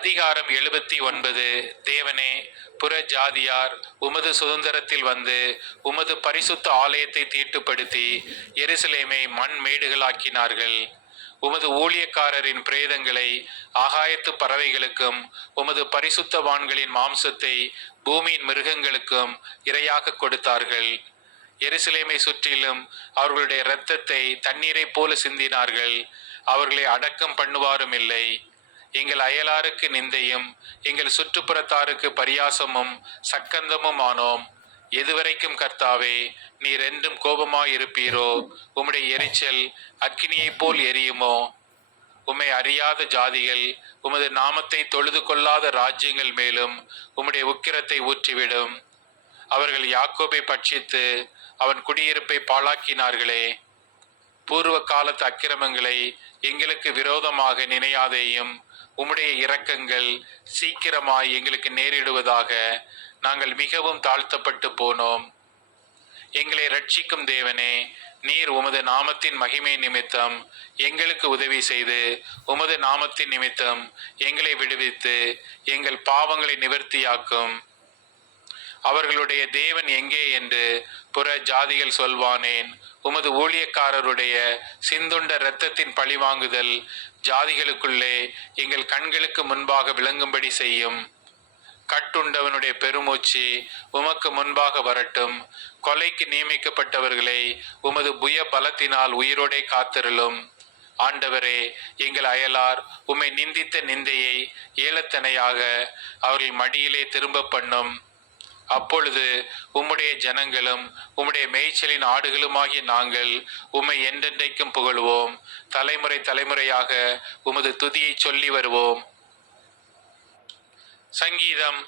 அதிகாரம் 79. தேவனே, புற ஜாதியார் உமது சுதந்திரத்தில் வந்து உமது பரிசுத்த ஆலயத்தை தீட்டுப்படுத்தி எருசலேமை மண் மேடுகளாக்கினார்கள். உமது ஊழியக்காரரின் பிரேதங்களை ஆகாயத்து பறவைகளுக்கும் உமது பரிசுத்தவான்களின் மாம்சத்தை பூமியின் மிருகங்களுக்கும் இரையாக கொடுத்தார்கள். எருசலேமை சுற்றிலும் அவர்களுடைய இரத்தத்தை தண்ணீரை போல சிந்தினார்கள். அவர்களை அடக்கம் பண்ணுவாரும் இல்லை. எங்கள் அயலாருக்கு நிந்தையும் எங்கள் சுற்றுப்புறத்தாருக்கு பரியாசமும் சக்கந்தமும் ஆனோம். எதுவரைக்கும் கர்த்தாவே நீர் என்றும் கோபமாயிருப்பீரோ? உம்முடைய எரிச்சல் அக்கினியைப் போல் எரியுமோ? உம்மை அறியாத ஜாதிகள் உமது நாமத்தை தொழுது கொள்ளாத ராஜ்யங்கள் மேலும் உம்முடைய உக்கிரத்தை ஊற்றிவிடும். அவர்கள் யாக்கோபை பட்சித்து அவன் குடியிருப்பை பாழாக்கினார்களே. பூர்வ காலத்து அக்கிரமங்களை எங்களுக்கு விரோதமாக நினையாதேயும். உம்முடைய இரக்கங்கள் சீக்கிரமாய் எங்களுக்கு நேரிடுவதாக. நாங்கள் மிகவும் தாழ்த்தப்பட்டு போனோம். எங்களை ரட்சிக்கும் தேவனே, நீர் உமது நாமத்தின் மகிமை நிமித்தம் எங்களுக்கு உதவி செய்து உமது நாமத்தின் நிமித்தம் எங்களை விடுவித்து எங்கள் பாவங்களை நிவர்த்தியாக்கும். அவர்களுடைய தேவன் எங்கே என்று புற ஜாதிகள் சொல்வானேன்? உமது ஊழியக்காரருடைய சிந்துண்ட இரத்தத்தின் பழிவாங்குதல் ஜாதிகளுக்குள்ளே எங்கள் கண்களுக்கு முன்பாக விளங்கும்படி செய்யும். கட்டுண்டவனுடைய பெருமூச்சு உமக்கு முன்பாக வரட்டும். கொலைக்கு நியமிக்கப்பட்டவர்களை உமது புய பலத்தினால் உயிரோடே காத்திருளும். ஆண்டவரே, எங்கள் அயலார் உம்மை நிந்தித்த நிந்தையை ஏலத்தனையாக அவர்கள் மடியிலே திரும்ப பண்ணும். அப்பொழுது உம்முடைய ஜனங்களும் உம்முடைய மேய்ச்சலின் ஆடுகளுமாகிய நாங்கள் உம்மை என்றென்றைக்கும் புகழ்வோம். தலைமுறை தலைமுறையாக உமது துதியை சொல்லி வருவோம். சங்கீதம்